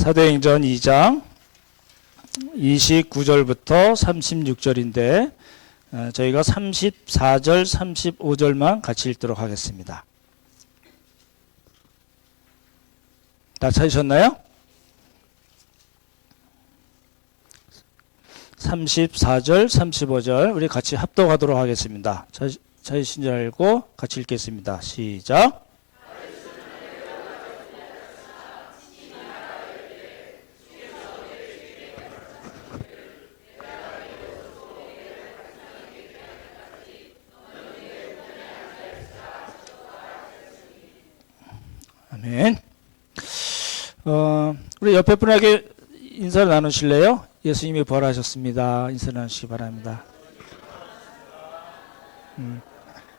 사도행전 2장 29절부터 36절인데 저희가 34절, 35절만 같이 읽도록 하겠습니다. 다 찾으셨나요? 34절, 35절 우리 같이 합독하도록 하겠습니다. 찾으신 줄 알고 같이 읽겠습니다. 시작. 아멘. 우리 옆에 분에게 인사를 나누실래요? 예수님이 부활하셨습니다. 인사 나누시기 바랍니다.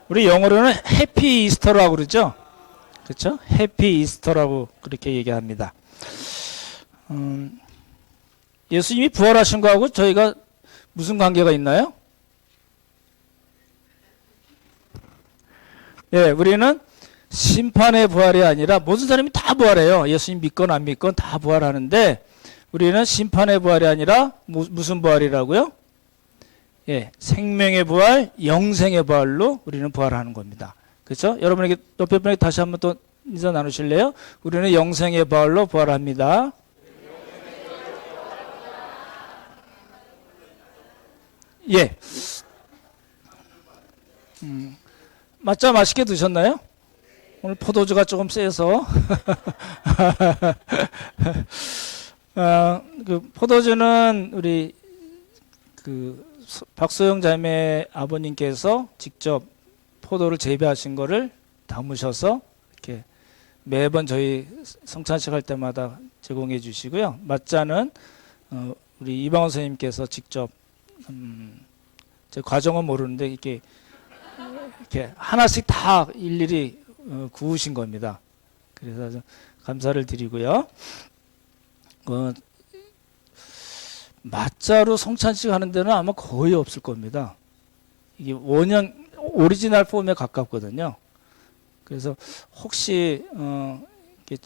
우리 영어로는 해피 이스터라고 그러죠? 그렇죠? 해피 이스터라고 그렇게 얘기합니다. 예수님이 부활하신 거하고 저희가 무슨 관계가 있나요? 예, 우리는 심판의 부활이 아니라 모든 사람이 다 부활해요. 예수님 믿건 안 믿건 다 부활하는데 우리는 심판의 부활이 아니라 무슨 부활이라고요? 예, 생명의 부활, 영생의 부활로 우리는 부활하는 겁니다. 그렇죠? 여러분에게 옆에 분에게 다시 한번 또 인사 나누실래요? 우리는 영생의 부활로 부활합니다. 예. 맞자 맛있게 드셨나요? 오늘 포도주가 조금 세서 그 포도주는 우리 그 박소영 자매 아버님께서 직접 포도를 재배하신 거를 담으셔서 이렇게 매번 저희 성찬식 할 때마다 제공해 주시고요. 맛자는 우리 이방원 선생님께서 직접 제 과정은 모르는데 이렇게 하나씩 다 일일이 구우신 겁니다. 그래서 감사를 드리고요. 맛자로 성찬식 하는 데는 아마 거의 없을 겁니다. 이게 원형 오리지널 폼에 가깝거든요. 그래서 혹시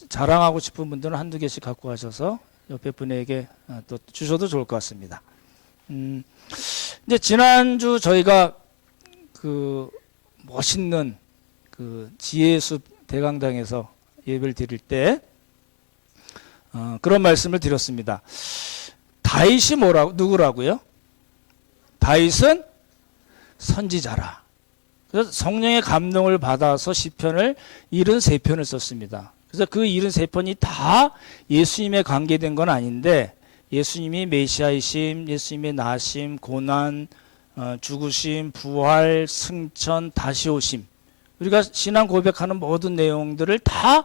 자랑하고 싶은 분들은 한두 개씩 갖고 가셔서 옆에 분에게 또 주셔도 좋을 것 같습니다. 이제 지난주 저희가 그 멋있는 그 지혜의 숲 대강당에서 예배를 드릴 때 그런 말씀을 드렸습니다. 다윗이 누구라고요? 다윗은 선지자라. 그래서 성령의 감동을 받아서 시편을 73편을 썼습니다. 그래서 그 73편이 다 예수님에 관계된 건 아닌데 예수님이 메시아이심, 예수님의 나심, 고난, 죽으심, 부활, 승천, 다시 오심, 우리가 신앙 고백하는 모든 내용들을 다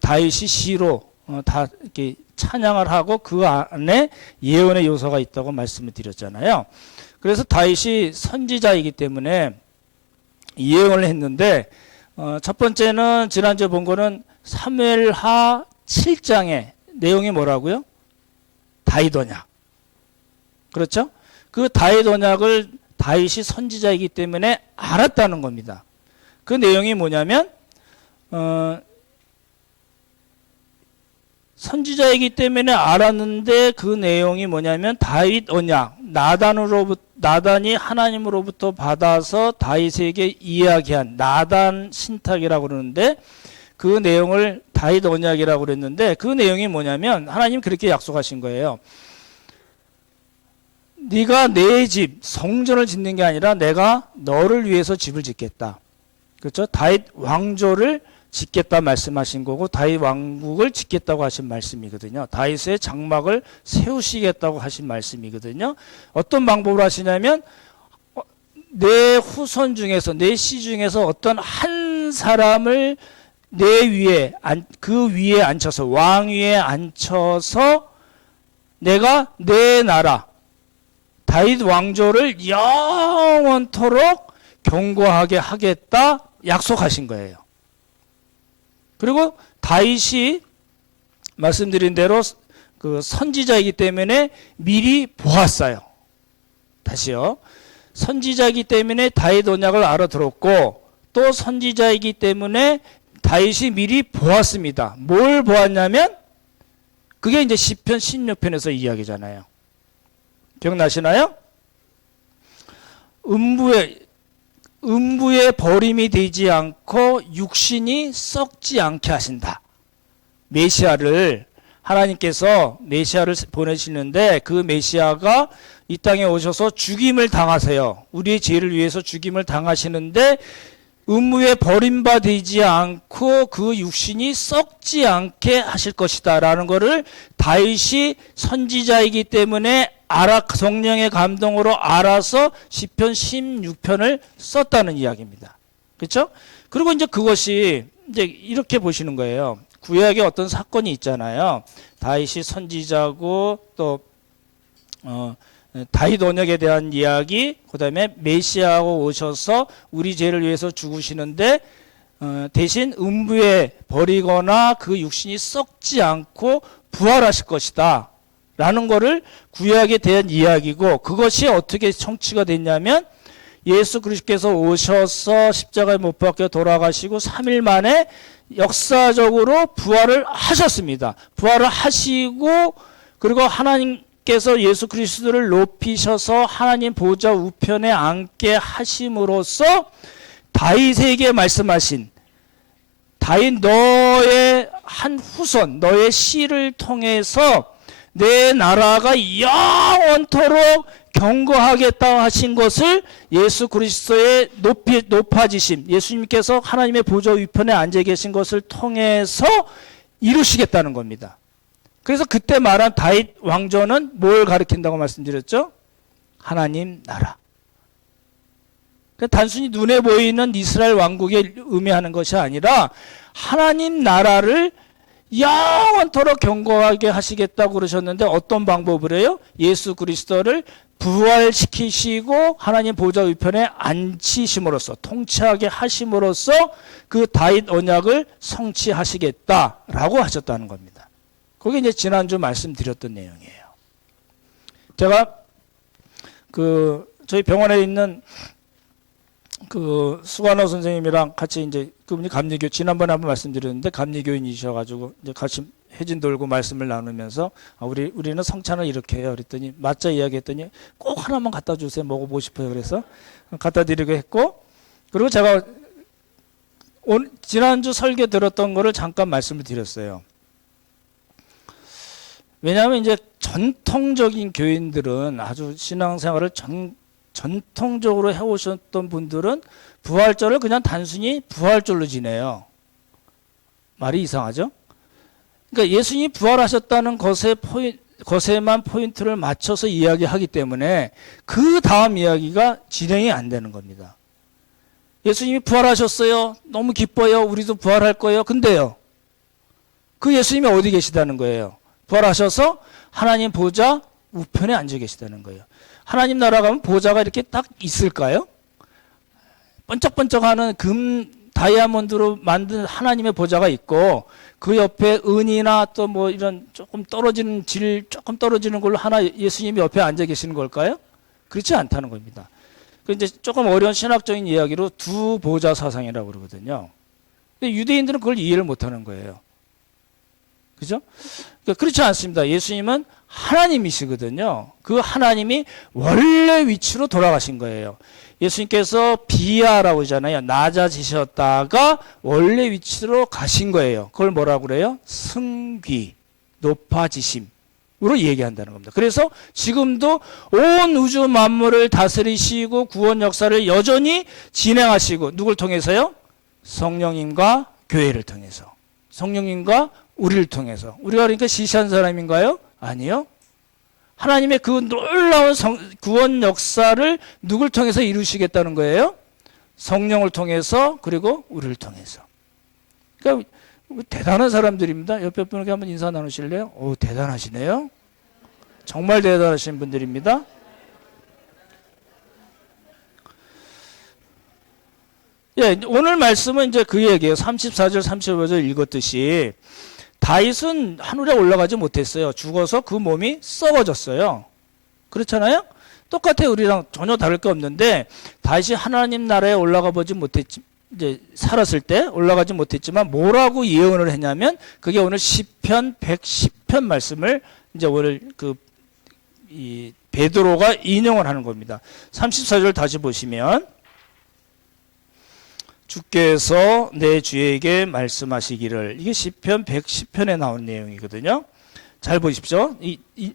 다윗이 시로 다 이렇게 찬양을 하고 그 안에 예언의 요소가 있다고 말씀을 드렸잖아요. 그래서 다윗이 선지자이기 때문에 예언을 했는데 첫 번째는 지난주에 본 거는 사무엘하 7장의 내용이 뭐라고요? 다윗 언약. 그렇죠? 그 다윗 언약을 다윗이 선지자이기 때문에 알았다는 겁니다. 그 내용이 뭐냐면 선지자이기 때문에 알았는데 그 내용이 뭐냐면 다윗 언약, 나단이 하나님으로부터 받아서 다윗에게 이야기한 나단 신탁이라고 그러는데 그 내용을 다윗 언약이라고 그랬는데 그 내용이 뭐냐면 하나님 그렇게 약속하신 거예요. 네가 내 집 성전을 짓는 게 아니라 내가 너를 위해서 집을 짓겠다. 그렇죠? 다윗 왕조를 짓겠다 말씀하신 거고 다윗 왕국을 짓겠다고 하신 말씀이거든요. 다윗의 장막을 세우시겠다고 하신 말씀이거든요. 어떤 방법으로 하시냐면 내 후손 중에서 내 씨 중에서 어떤 한 사람을 내 위에 그 위에 앉혀서 왕 위에 앉혀서 내가 내 나라 다윗 왕조를 영원토록 견고하게 하겠다 약속하신 거예요. 그리고 다윗이 말씀드린 대로 그 선지자이기 때문에 미리 보았어요. 다시요. 선지자이기 때문에 다윗 언약을 알아들었고 또 선지자이기 때문에 다윗이 미리 보았습니다. 뭘 보았냐면 그게 이제 시편 16편에서 이야기잖아요. 기억나시나요? 음부에 버림이 되지 않고 육신이 썩지 않게 하신다. 메시아를 하나님께서 메시아를 보내시는데 그 메시아가 이 땅에 오셔서 죽임을 당하세요. 우리의 죄를 위해서 죽임을 당하시는데 음부에 버림받지 않고 그 육신이 썩지 않게 하실 것이다 라는 것을 다윗이 선지자이기 때문에 성령의 감동으로 알아서 시편 16편을 썼다는 이야기입니다. 그렇죠? 그리고 이제 그것이 이제 이렇게 보시는 거예요. 구약에 어떤 사건이 있잖아요. 다윗이 선지자고 또 다윗 언약에 대한 이야기, 그 다음에 메시아가 오셔서 우리 죄를 위해서 죽으시는데 대신 음부에 버리거나 그 육신이 썩지 않고 부활하실 것이다 라는 거를 구약에 대한 이야기고, 그것이 어떻게 성취가 됐냐면 예수 그리스도께서 오셔서 십자가에 못 박혀 돌아가시고 3일 만에 역사적으로 부활을 하셨습니다. 부활을 하시고 그리고 하나님께서 예수 그리스도를 높이셔서 하나님 보좌 우편에 앉게 하심으로써 다윗에게 말씀하신, 다윗 너의 한 후손, 너의 씨를 통해서 내 나라가 영원토록 경거하겠다 하신 것을 예수 그리스도의 높아지심, 예수님께서 하나님의 보좌 위편에 앉아 계신 것을 통해서 이루시겠다는 겁니다. 그래서 그때 말한 다윗 왕조는 뭘 가리킨다고 말씀드렸죠? 하나님 나라. 단순히 눈에 보이는 이스라엘 왕국에 의미하는 것이 아니라 하나님 나라를 영원토록 경고하게 하시겠다고 그러셨는데 어떤 방법을 해요? 예수 그리스도를 부활시키시고 하나님 보좌 위편에 앉히심으로써, 통치하게 하심으로써 그 다윗 언약을 성취하시겠다라고 하셨다는 겁니다. 그게 이제 지난주 말씀드렸던 내용이에요. 제가 저희 병원에 있는 수관호 선생님이랑 같이 이제 그분이 감리교, 지난번에 한번 말씀드렸는데 감리교인이셔가지고 이제 같이 회진 돌고 말씀을 나누면서 우리는 성찬을 이렇게 해요. 그랬더니 맞자 이야기했더니 꼭 하나만 갖다 주세요. 먹어보고 싶어요. 그래서 갖다 드리고 했고, 그리고 제가 지난주 설교 들었던 거를 잠깐 말씀을 드렸어요. 왜냐하면 이제 전통적인 교인들은 아주 신앙생활을 전통적으로 해오셨던 분들은 부활절을 그냥 단순히 부활절로 지내요. 말이 이상하죠? 그러니까 예수님이 부활하셨다는 것에만 포인트를 맞춰서 이야기하기 때문에 그 다음 이야기가 진행이 안 되는 겁니다. 예수님이 부활하셨어요. 너무 기뻐요. 우리도 부활할 거예요. 근데요, 그 예수님이 어디 계시다는 거예요? 부활하셔서 하나님 보좌 우편에 앉아 계시다는 거예요. 하나님 나라 가면 보좌가 이렇게 딱 있을까요? 번쩍번쩍하는 다이아몬드로 만든 하나님의 보좌가 있고 그 옆에 은이나 또 뭐 이런 조금 떨어지는 걸로 예수님이 옆에 앉아 계시는 걸까요? 그렇지 않다는 겁니다. 그 이제 조금 어려운 신학적인 이야기로 두 보좌 사상이라고 그러거든요. 근데 유대인들은 그걸 이해를 못하는 거예요. 그죠? 그러니까 그렇지 않습니다. 예수님은 하나님이시거든요. 그 하나님이 원래 위치로 돌아가신 거예요. 예수님께서 비하라고 하잖아요. 낮아지셨다가 원래 위치로 가신 거예요. 그걸 뭐라고 그래요? 승귀, 높아지심으로 얘기한다는 겁니다. 그래서 지금도 온 우주 만물을 다스리시고 구원 역사를 여전히 진행하시고, 누굴 통해서요? 성령님과 교회를 통해서, 성령님과 우리를 통해서. 우리가 그러니까 시시한 사람인가요? 아니요. 하나님의 그 놀라운 구원 역사를 누굴 통해서 이루시겠다는 거예요? 성령을 통해서, 그리고 우리를 통해서. 그러니까 대단한 사람들입니다. 옆에 분에게 한번 인사 나누실래요? 오, 대단하시네요. 정말 대단하신 분들입니다. 예, 오늘 말씀은 이제 그 얘기예요. 34절, 35절 읽었듯이 다윗은 하늘에 올라가지 못했어요. 죽어서 그 몸이 썩어졌어요. 그렇잖아요? 똑같아요. 우리랑 전혀 다를 게 없는데 다윗이 하나님 나라에 올라가 보지 이제 살았을 때 올라가지 못했지만 뭐라고 예언을 했냐면 그게 오늘 시편 110편 말씀을 이제 오늘 이 베드로가 인용을 하는 겁니다. 34절 다시 보시면 주께서 내 주에게 말씀하시기를, 이게 시편 110편에 나온 내용이거든요. 잘 보십시오.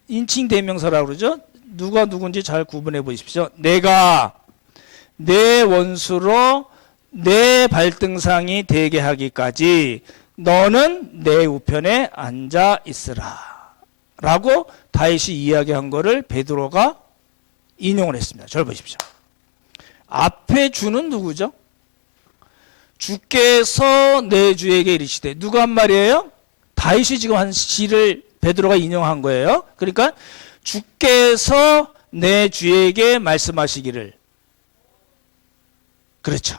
인칭 대명사라고 그러죠. 누가 누군지 잘 구분해 보십시오. 내가 내 원수로 내 발등상이 되게 하기까지 너는 내 우편에 앉아 있으라 라고 다윗이 이야기한 거를 베드로가 인용을 했습니다. 잘 보십시오. 앞에 주는 누구죠? 주께서 내 주에게 이르시되, 누가 한 말이에요? 다윗이 지금 한 시를 베드로가 인용한 거예요. 그러니까 주께서 내 주에게 말씀하시기를. 그렇죠.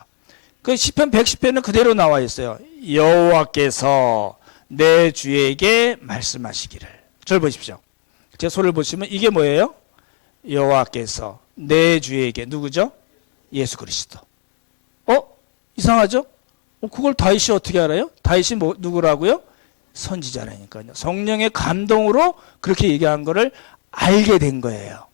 그 시편 110편은 그대로 나와 있어요. 여호와께서 내 주에게 말씀하시기를. 절 보십시오. 제 손을 보시면 이게 뭐예요? 여호와께서 내 주에게, 누구죠? 예수 그리스도. 이상하죠? 그걸 다윗이 어떻게 알아요? 다윗이 누구라고요? 선지자라니까요. 성령의 감동으로 그렇게 얘기한 거를 알게 된 거예요.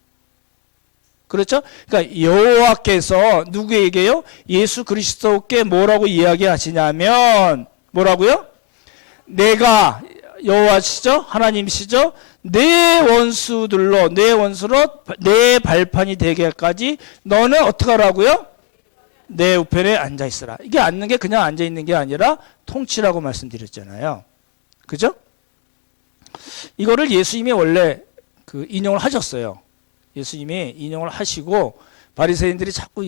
그렇죠? 그러니까 여호와께서 누구에게요? 예수 그리스도께 뭐라고 이야기하시냐면, 뭐라고요? 내가, 여호와시죠? 하나님이시죠? 내 원수로 내 발판이 되게까지 너는 어떻게 하라고요? 내 우편에 앉아 있으라. 이게 앉는 게 그냥 앉아 있는 게 아니라 통치라고 말씀드렸잖아요. 그죠? 이거를 예수님이 원래 인용을 하셨어요. 예수님이 인용을 하시고 바리새인들이 자꾸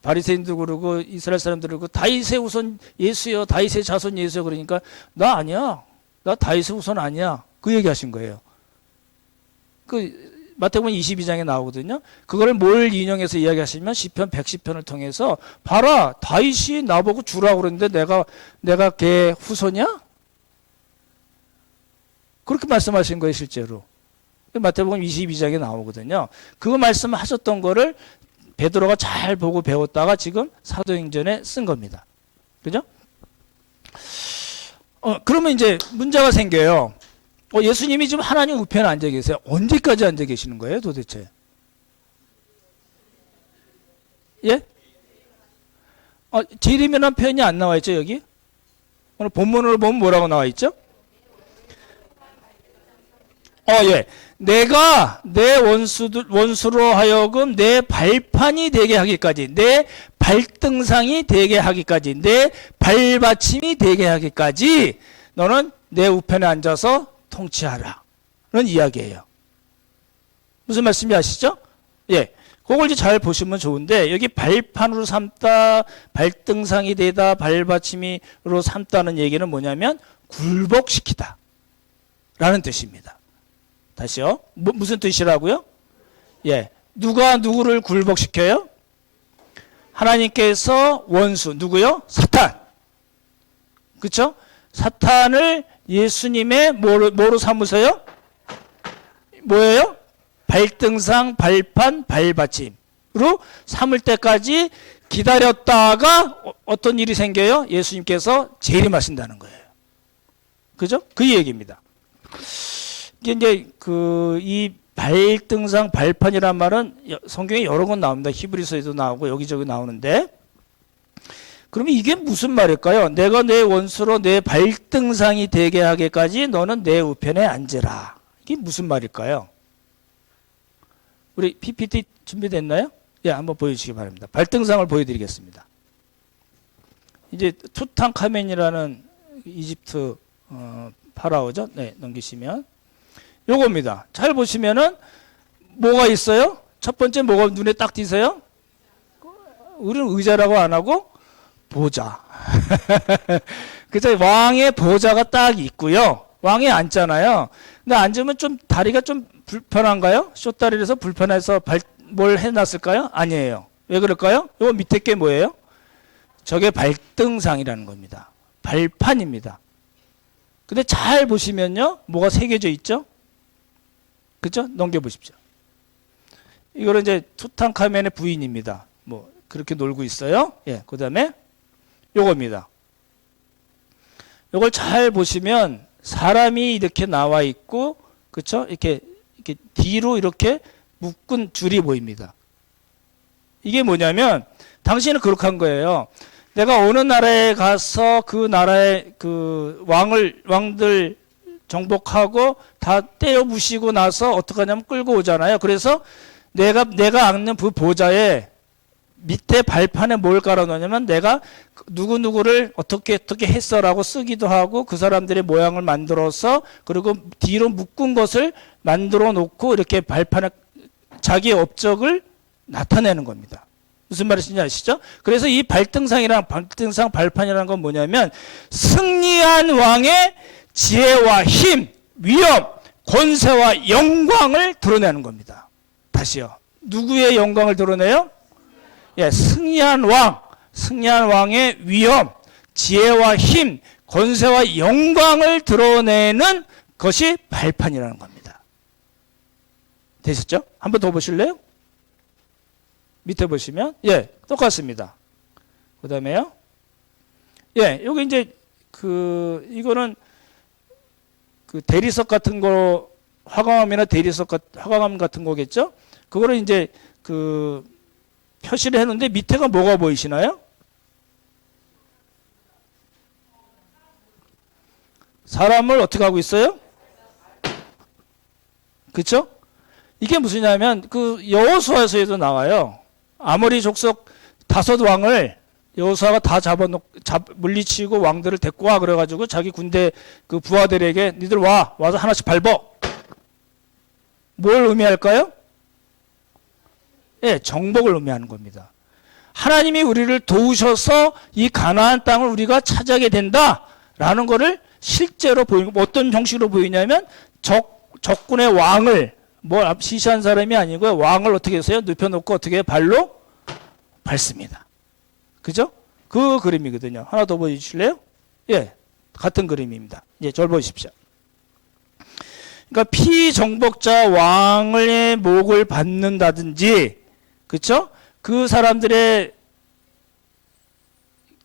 바리새인도 그러고 이스라엘 사람들 그러고 다윗의 후손 예수여, 다윗의 자손 예수여, 그러니까 나 아니야. 나 다윗의 후손 아니야. 그 얘기하신 거예요. 마태복음 22장에 나오거든요. 그거를 뭘 인용해서 이야기하시면 시편 110편을 통해서, 봐라, 다윗이 나보고 주라고 그러는데 내가 걔 후손이야? 그렇게 말씀하신 거예요, 실제로. 마태복음 22장에 나오거든요. 그거 말씀하셨던 거를 베드로가 잘 보고 배웠다가 지금 사도행전에 쓴 겁니다. 그죠? 그러면 이제 문제가 생겨요. 예수님이 지금 하나님 우편에 앉아 계세요. 언제까지 앉아 계시는 거예요, 도대체? 예? 재림이라는 표현이 안 나와 있죠, 여기? 오늘 본문으로 보면 뭐라고 나와 있죠? 예. 내가 내 원수로 하여금 내 발판이 되게 하기까지, 내 발등상이 되게 하기까지, 내 발받침이 되게 하기까지 너는 내 우편에 앉아서 통치하라 는 이야기예요. 무슨 말씀인지 아시죠? 예. 그걸 이제 잘 보시면 좋은데, 여기 발판으로 삼다, 발등상이 되다, 발받침으로 삼다는 얘기는 뭐냐면 굴복시키다 라는 뜻입니다. 다시요. 무슨 뜻이라고요? 예. 누가 누구를 굴복시켜요? 하나님께서 원수, 누구요? 사탄. 그렇죠? 사탄을 예수님의 뭐로 삼으세요? 뭐예요? 발등상, 발판, 발받침으로 삼을 때까지 기다렸다가 어떤 일이 생겨요? 예수님께서 재림하신다는 거예요. 그죠? 그 얘기입니다. 이게 이제 이 발등상, 발판이란 말은 성경에 여러 번 나옵니다. 히브리서에도 나오고 여기저기 나오는데, 그러면 이게 무슨 말일까요? 내가 내 원수로 내 발등상이 되게 하기까지 너는 내 우편에 앉으라. 이게 무슨 말일까요? 우리 PPT 준비됐나요? 예, 한번 보여주시기 바랍니다. 발등상을 보여드리겠습니다. 이제 투탕카멘이라는 이집트 파라오죠. 네, 넘기시면 요겁니다. 잘 보시면은 뭐가 있어요? 첫 번째 뭐가 눈에 딱 띄세요? 우리는 의자라고 안 하고 보좌. 그래서 왕의 보좌가 딱 있고요. 왕이 앉잖아요. 근데 앉으면 좀 다리가 좀 불편한가요? 숏다리라서 불편해서 뭘 해놨을까요? 아니에요. 왜 그럴까요? 이거 밑에 게 뭐예요? 저게 발등상이라는 겁니다. 발판입니다. 근데 잘 보시면요, 뭐가 새겨져 있죠? 그죠? 넘겨보십시오. 이거는 이제 투탕카멘의 부인입니다. 그렇게 놀고 있어요. 예, 그 다음에 요겁니다. 요걸 잘 보시면 사람이 이렇게 나와 있고, 그쵸? 이렇게 뒤로 이렇게 묶은 줄이 보입니다. 이게 뭐냐면, 당신은 그렇게 한 거예요. 내가 어느 나라에 가서 그 나라의 그 왕들 정복하고 다 때려 부시고 나서 어떻게 하냐면 끌고 오잖아요. 그래서 내가 앉는 그 보좌에 밑에 발판에 뭘 깔아 놓냐면 내가 누구누구를 어떻게 했어라고 쓰기도 하고 그 사람들의 모양을 만들어서 그리고 뒤로 묶은 것을 만들어 놓고 이렇게 발판에 자기의 업적을 나타내는 겁니다. 무슨 말인지 아시죠? 그래서 이 발등상 발판이라는 건 뭐냐면 승리한 왕의 지혜와 힘, 위엄, 권세와 영광을 드러내는 겁니다. 다시요. 누구의 영광을 드러내요? 예, 승리한 왕의 위엄, 지혜와 힘, 권세와 영광을 드러내는 것이 발판이라는 겁니다. 되셨죠? 한 번 더 보실래요? 밑에 보시면 예, 똑같습니다. 그다음에요. 예, 여기 이제 이거는 그 대리석 같은 거 화강암이나 화강암 같은 거겠죠? 그거를 이제 표시를 했는데 밑에가 뭐가 보이시나요? 사람을 어떻게 하고 있어요? 그렇죠? 이게 무슨냐면 여호수아서에도 나와요. 아모리 족속 5왕을 여호수아가 다 물리치고 왕들을 데리고 와 그래가지고 자기 군대 그 부하들에게 니들 와서 하나씩 밟어. 뭘 의미할까요? 예, 정복을 의미하는 겁니다. 하나님이 우리를 도우셔서 이 가나안 땅을 우리가 차지하게 된다라는 것을 실제로 보이는 어떤 형식으로 보이냐면 적군의 왕을 시시한 사람이 아니고요. 왕을 어떻게 했어요? 눕혀놓고 어떻게 발로 밟습니다. 그죠? 그 그림이거든요. 하나 더 보여주실래요? 예, 같은 그림입니다. 예, 절 보십시오. 그러니까 피정복자 왕의 목을 받는다든지, 그렇죠? 그 사람들의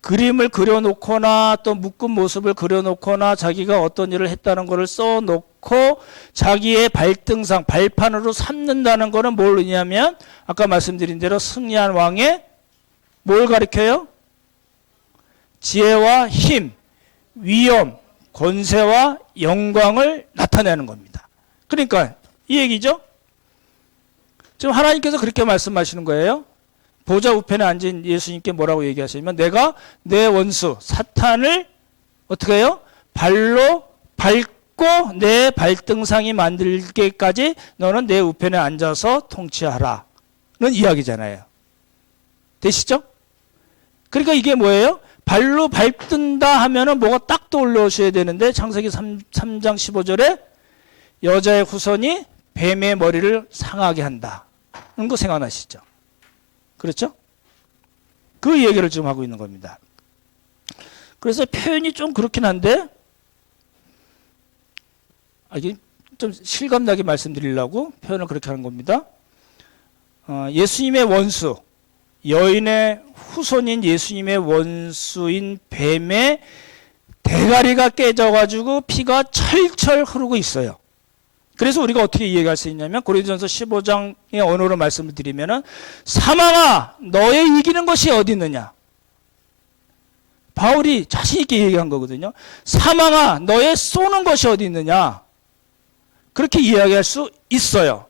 그림을 그려놓거나 또 묶은 모습을 그려놓거나 자기가 어떤 일을 했다는 것을 써놓고 자기의 발판으로 삼는다는 것은 뭘 의미하면 아까 말씀드린 대로 승리한 왕의 뭘 가리켜요? 지혜와 힘, 위엄, 권세와 영광을 나타내는 겁니다. 그러니까 이 얘기죠. 지금 하나님께서 그렇게 말씀하시는 거예요. 보좌 우편에 앉은 예수님께 뭐라고 얘기하시냐면 내가 내 원수 사탄을 어떻게 해요? 발로 밟고 내 발등상이 만들기까지 너는 내 우편에 앉아서 통치하라는 이야기잖아요. 되시죠? 그러니까 이게 뭐예요? 발로 밟든다 하면은 뭐가 딱 떠올려오셔야 되는데 창세기 3장 15절에 여자의 후손이 뱀의 머리를 상하게 한다. 그런 거 생각나시죠? 그렇죠? 그 얘기를 지금 하고 있는 겁니다. 그래서 표현이 좀 그렇긴 한데 이게 좀 실감나게 말씀드리려고 표현을 그렇게 하는 겁니다. 예수님의 원수, 여인의 후손인 예수님의 원수인 뱀의 대가리가 깨져가지고 피가 철철 흐르고 있어요. 그래서 우리가 어떻게 이해할 수 있냐면 고린도전서 15장의 언어로 말씀을 드리면은 사망아 너의 이기는 것이 어디 있느냐. 바울이 자신 있게 얘기한 거거든요. 사망아 너의 쏘는 것이 어디 있느냐. 그렇게 이야기할 수 있어요.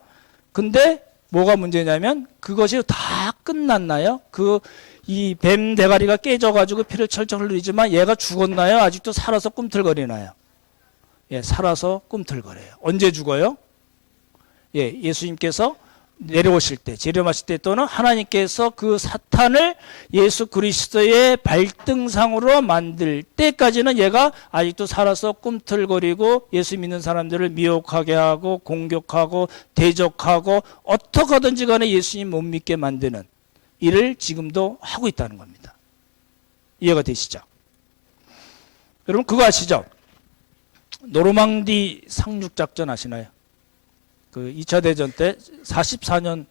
근데 뭐가 문제냐면 그것이 다 끝났나요? 이 뱀 대가리가 깨져가지고 피를 철철 흘리지만 얘가 죽었나요? 아직도 살아서 꿈틀거리나요? 예, 살아서 꿈틀거려요. 언제 죽어요? 예, 예수님께서 내려오실 때, 재림하실 때 또는 하나님께서 그 사탄을 예수 그리스도의 발등상으로 만들 때까지는 얘가 아직도 살아서 꿈틀거리고 예수 믿는 사람들을 미혹하게 하고 공격하고 대적하고 어떻게 하든지 간에 예수님 못 믿게 만드는 일을 지금도 하고 있다는 겁니다. 이해가 되시죠? 여러분 그거 아시죠? 노르망디 상륙작전 아시나요? 그 2차 대전 때 44년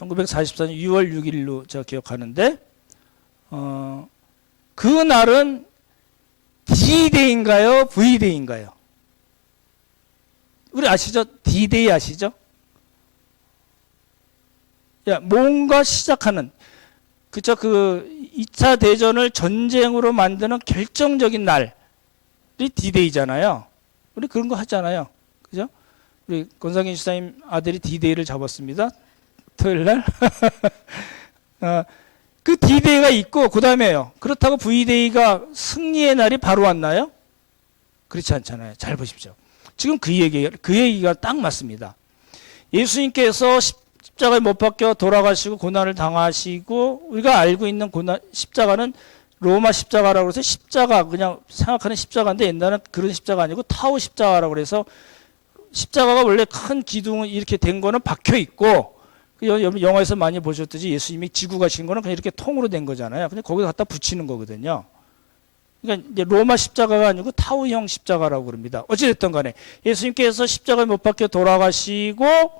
1944년 6월 6일로 제가 기억하는데 그 날은 D-Day인가요? V-Day인가요? 우리 아시죠? D-Day 아시죠? 뭔가 시작하는, 그쵸? 그 2차 대전을 전쟁으로 만드는 결정적인 날이 D-Day잖아요. 우리 그런 거 하잖아요. 그죠? 우리 권상현 지사님 아들이 D-Day를 잡았습니다. 토요일 날. 그 D-Day가 있고, 그 다음에요. 그렇다고 V-Day가 승리의 날이 바로 왔나요? 그렇지 않잖아요. 잘 보십시오. 지금 그 얘기가 딱 맞습니다. 예수님께서 십자가에 못 박혀 돌아가시고 고난을 당하시고, 우리가 알고 있는 십자가는 로마 십자가라고 해서 십자가, 그냥 생각하는 십자가인데 옛날엔 그런 십자가 아니고 타오 십자가라고 해서 십자가가 원래 큰 기둥 이렇게 된 거는 박혀 있고, 영화에서 많이 보셨듯이 예수님이 지고 가신 거는 그냥 이렇게 통으로 된 거잖아요. 그냥 거기다 갖다 붙이는 거거든요. 그러니까 이제 로마 십자가가 아니고 타오형 십자가라고 그럽니다. 어찌됐든 간에 예수님께서 십자가에 못 박혀 돌아가시고,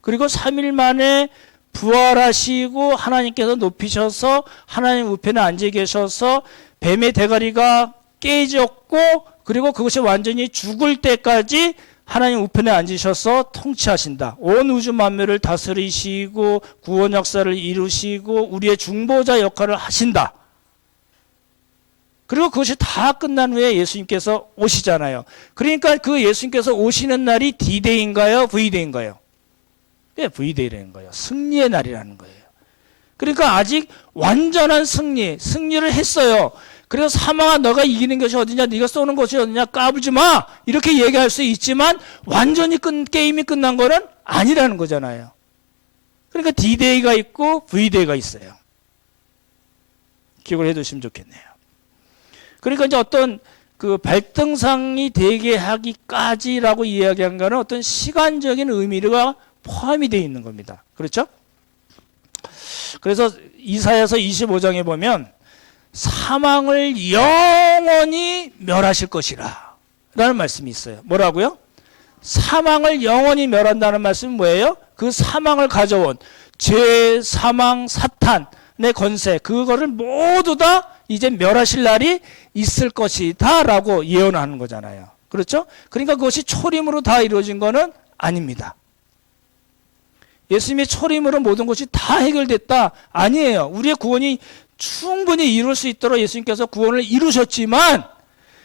그리고 3일 만에 부활하시고 하나님께서 높이셔서 하나님 우편에 앉아 계셔서 뱀의 대가리가 깨졌고, 그리고 그것이 완전히 죽을 때까지 하나님 우편에 앉으셔서 통치하신다. 온 우주 만물을 다스리시고 구원 역사를 이루시고 우리의 중보자 역할을 하신다. 그리고 그것이 다 끝난 후에 예수님께서 오시잖아요. 그러니까 그 예수님께서 오시는 날이 D-Day인가요? V-Day인가요? 네, V-Day라는 거예요. 승리의 날이라는 거예요. 그러니까 아직 완전한 승리를 했어요. 그래서 사망아 너가 이기는 것이 어디냐, 네가 쏘는 것이 어디냐, 까불지 마, 이렇게 얘기할 수 있지만 완전히 게임이 끝난 거는 아니라는 거잖아요. 그러니까 D-Day가 있고 V-Day가 있어요. 기억을 해두시면 좋겠네요. 그러니까 이제 어떤 그 발등상이 되게 하기까지라고 이야기한 거는 어떤 시간적인 의미가 포함이 되어 있는 겁니다. 그렇죠? 그래서 이사야서 25장에 보면 사망을 영원히 멸하실 것이라 라는 말씀이 있어요. 뭐라고요? 사망을 영원히 멸한다는 말씀은 뭐예요? 그 사망을 가져온 죄, 사망, 사탄의 권세, 그거를 모두 다 이제 멸하실 날이 있을 것이다 라고 예언하는 거잖아요. 그렇죠? 그러니까 그것이 초림으로 다 이루어진 거는 아닙니다. 예수님의 초림으로 모든 것이 다 해결됐다? 아니에요. 우리의 구원이 충분히 이룰 수 있도록 예수님께서 구원을 이루셨지만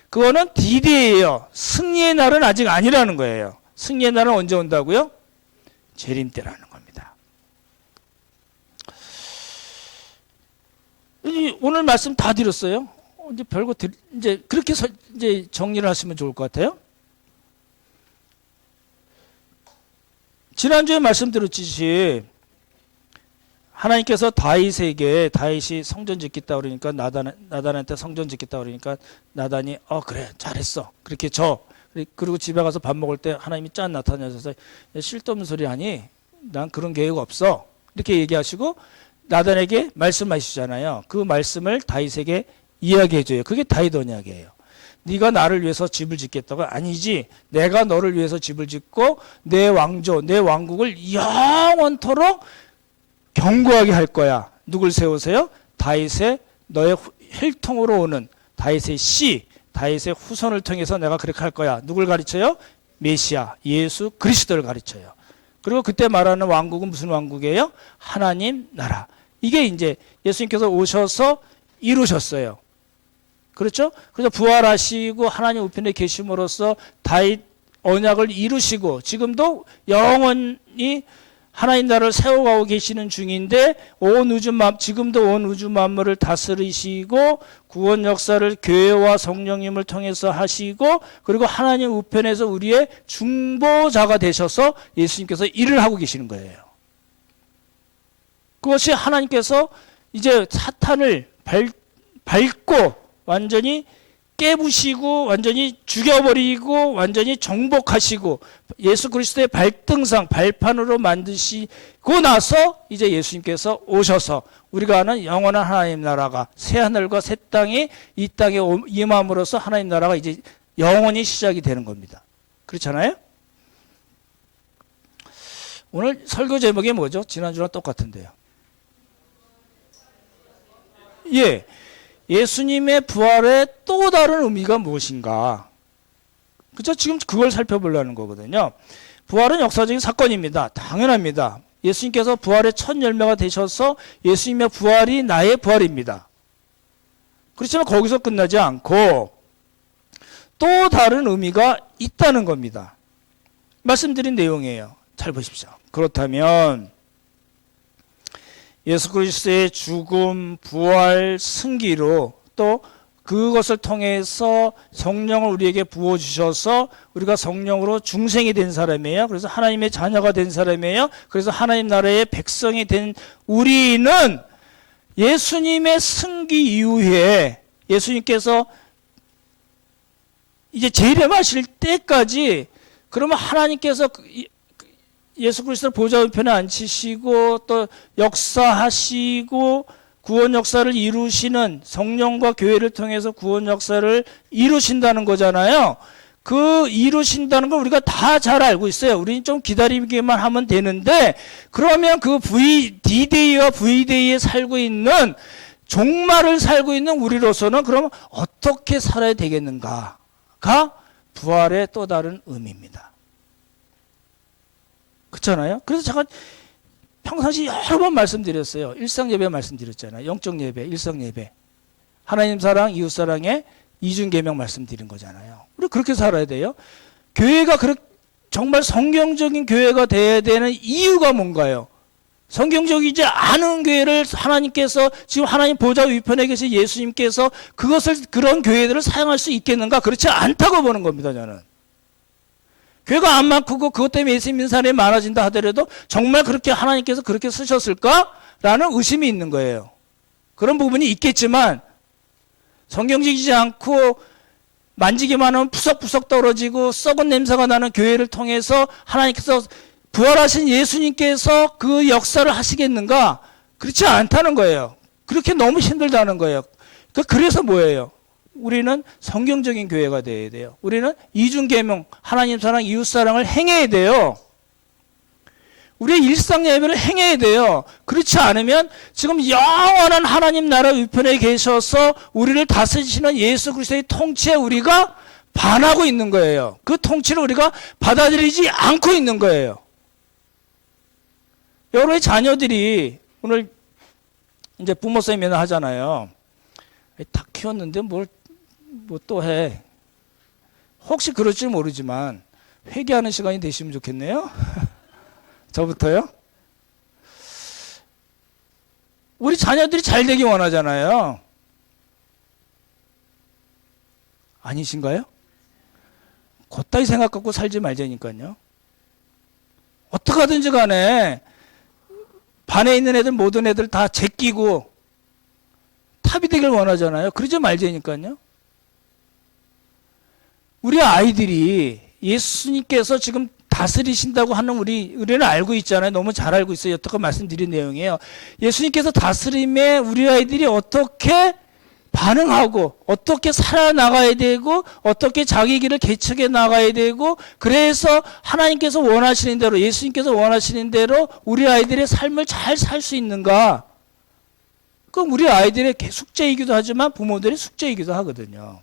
그거는 D-Day예요. 승리의 날은 아직 아니라는 거예요. 승리의 날은 언제 온다고요? 재림 때라는 겁니다. 오늘 말씀 다 드렸어요. 이제 별거 이제 그렇게 이제 정리를 하시면 좋을 것 같아요. 지난주에 말씀드렸듯이 하나님께서 다윗에게, 다윗이 성전 짓겠다 그러니까 나단한테 성전 짓겠다 그러니까 나단이 그래 잘했어 그렇게 그리고 집에 가서 밥 먹을 때 하나님이 짠 나타나셔서 쓸데없는 소리 하니 난 그런 계획 없어 이렇게 얘기하시고 나단에게 말씀하시잖아요. 그 말씀을 다윗에게 이야기해줘요. 그게 다윗 언약이에요. 네가 나를 위해서 집을 짓겠다고? 아니지. 내가 너를 위해서 집을 짓고 내 왕조, 내 왕국을 영원토록 견고하게 할 거야. 누굴 세우세요? 다윗의 너의 혈통으로 오는 다윗의 씨, 다윗의 후손을 통해서 내가 그렇게 할 거야. 누굴 가르쳐요? 메시아, 예수 그리스도를 가르쳐요. 그리고 그때 말하는 왕국은 무슨 왕국이에요? 하나님 나라. 이게 이제 예수님께서 오셔서 이루셨어요. 그렇죠? 그래서 부활하시고 하나님 우편에 계심으로써 다윗 언약을 이루시고 지금도 영원히 하나님 나라를 세워가고 계시는 중인데 지금도 온 우주 만물을 다스리시고 구원 역사를 교회와 성령님을 통해서 하시고 그리고 하나님 우편에서 우리의 중보자가 되셔서 예수님께서 일을 하고 계시는 거예요. 그것이 하나님께서 이제 사탄을 밟고 완전히 깨부시고 완전히 죽여버리고 완전히 정복하시고 예수 그리스도의 발등상 발판으로 만드시고 나서 이제 예수님께서 오셔서 우리가 아는 영원한 하나님 나라가 새하늘과 새 땅이 이 땅에 임함으로써 하나님 나라가 이제 영원히 시작이 되는 겁니다. 그렇잖아요? 오늘 설교 제목이 뭐죠? 지난주랑 똑같은데요. 예, 예수님의 부활의 또 다른 의미가 무엇인가? 그죠? 지금 그걸 살펴보려는 거거든요. 부활은 역사적인 사건입니다. 당연합니다. 예수님께서 부활의 첫 열매가 되셔서 예수님의 부활이 나의 부활입니다. 그렇지만 거기서 끝나지 않고 또 다른 의미가 있다는 겁니다. 말씀드린 내용이에요. 잘 보십시오. 그렇다면 예수 그리스도의 죽음, 부활, 승기로 또 그것을 통해서 성령을 우리에게 부어주셔서 우리가 성령으로 중생이 된 사람이에요. 그래서 하나님의 자녀가 된 사람이에요. 그래서 하나님 나라의 백성이 된 우리는 예수님의 승기 이후에 예수님께서 이제 재림하실 때까지 그러면 하나님께서 예수 그리스도를 보좌 우편에 앉히시고 또 역사하시고 구원 역사를 이루시는 성령과 교회를 통해서 구원 역사를 이루신다는 거잖아요. 그 이루신다는 걸 우리가 다 잘 알고 있어요. 우리는 좀 기다리기만 하면 되는데 그러면 그 D-Day와 V-Day에 살고 있는 종말을 살고 있는 우리로서는 그러면 어떻게 살아야 되겠는가가 부활의 또 다른 의미입니다. 그렇잖아요. 그래서 제가 평상시 여러 번 말씀드렸어요. 일상예배 말씀드렸잖아요. 영적 예배, 일상예배. 하나님 사랑, 이웃 사랑의 이중계명 말씀드린 거잖아요. 우리 그렇게 살아야 돼요. 교회가 정말 성경적인 교회가 돼야 되는 이유가 뭔가요? 성경적이지 않은 교회를 하나님께서 지금 하나님 보좌 위편에 계신 예수님께서 그런 교회들을 사용할 수 있겠는가? 그렇지 않다고 보는 겁니다, 저는. 교회가 안 많고 그것 때문에 예수 믿는 사람이 많아진다 하더라도 정말 그렇게 하나님께서 그렇게 쓰셨을까라는 의심이 있는 거예요. 그런 부분이 있겠지만 성경적이지 않고 만지기만 하면 푸석푸석 떨어지고 썩은 냄새가 나는 교회를 통해서 하나님께서 부활하신 예수님께서 그 역사를 하시겠는가? 그렇지 않다는 거예요. 그렇게 너무 힘들다는 거예요. 그래서 뭐예요? 우리는 성경적인 교회가 되어야 돼요. 우리는 이중계명, 하나님 사랑, 이웃 사랑을 행해야 돼요. 우리의 일상 예배를 행해야 돼요. 그렇지 않으면 지금 영원한 하나님 나라 위편에 계셔서 우리를 다스리시는 예수 그리스도의 통치에 우리가 반하고 있는 거예요. 그 통치를 우리가 받아들이지 않고 있는 거예요. 여러분의 자녀들이 오늘 이제 부모 세미나 하잖아요. 다 키웠는데 뭐 또 해. 혹시 그럴지 모르지만 회개하는 시간이 되시면 좋겠네요. 저부터요. 우리 자녀들이 잘 되기 원하잖아요. 아니신가요? 그따위 생각 갖고 살지 말자니까요. 어떻게 하든지 간에 반에 있는 애들 모든 애들 다 제끼고 탑이 되길 원하잖아요. 그러지 말자니까요. 우리 아이들이 예수님께서 지금 다스리신다고 하는 우리는 알고 있잖아요. 너무 잘 알고 있어요. 여태껏 말씀드린 내용이에요. 예수님께서 다스림에 우리 아이들이 어떻게 반응하고 어떻게 살아나가야 되고 어떻게 자기 길을 개척해 나가야 되고 그래서 하나님께서 원하시는 대로 예수님께서 원하시는 대로 우리 아이들의 삶을 잘 살 수 있는가? 그럼 우리 아이들의 숙제이기도 하지만 부모들의 숙제이기도 하거든요.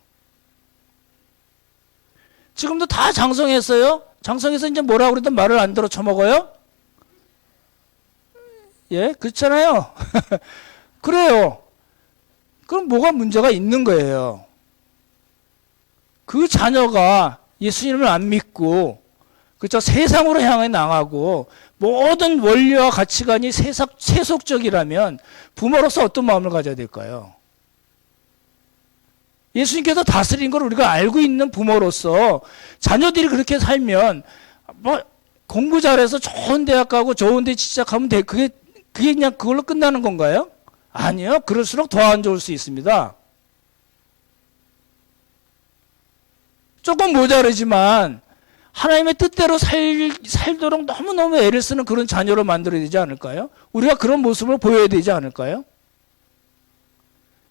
지금도 다 장성했어요? 장성해서 이제 뭐라고 그러든 말을 안 들어 쳐먹어요? 예, 그렇잖아요. 그래요. 그럼 뭐가 문제가 있는 거예요. 그 자녀가 예수님을 안 믿고 그렇죠? 세상으로 향해 나가고 모든 원리와 가치관이 세속적이라면 부모로서 어떤 마음을 가져야 될까요? 예수님께서 다스린 걸 우리가 알고 있는 부모로서 자녀들이 그렇게 살면 뭐 공부 잘해서 좋은 대학 가고 좋은 데 진학하면 돼. 그게 그냥 그걸로 끝나는 건가요? 아니요. 그럴수록 더 안 좋을 수 있습니다. 조금 모자르지만 하나님의 뜻대로 살도록 너무너무 애를 쓰는 그런 자녀로 만들어야 되지 않을까요? 우리가 그런 모습을 보여야 되지 않을까요?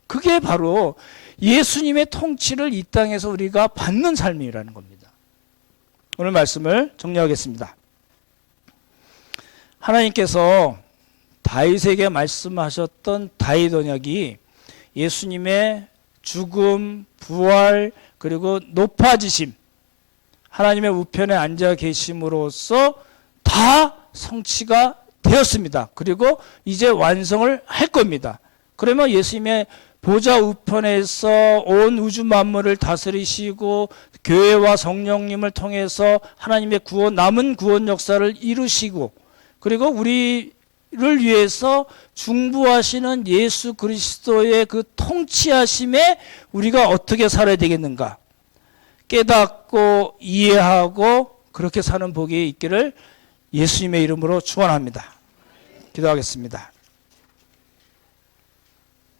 그게 바로 예수님의 통치를 이 땅에서 우리가 받는 삶이라는 겁니다. 오늘 말씀을 정리하겠습니다. 하나님께서 다윗에게 말씀하셨던 다윗 언약이 예수님의 죽음, 부활, 그리고 높아지심, 하나님의 우편에 앉아 계심으로써 다 성취가 되었습니다. 그리고 이제 완성을 할 겁니다. 그러면 예수님의 보좌 우편에서 온 우주 만물을 다스리시고 교회와 성령님을 통해서 하나님의 구원, 남은 구원 역사를 이루시고, 그리고 우리를 위해서 중보하시는 예수 그리스도의 그 통치하심에 우리가 어떻게 살아야 되겠는가 깨닫고 이해하고 그렇게 사는 복이 있기를 예수님의 이름으로 축원합니다. 기도하겠습니다.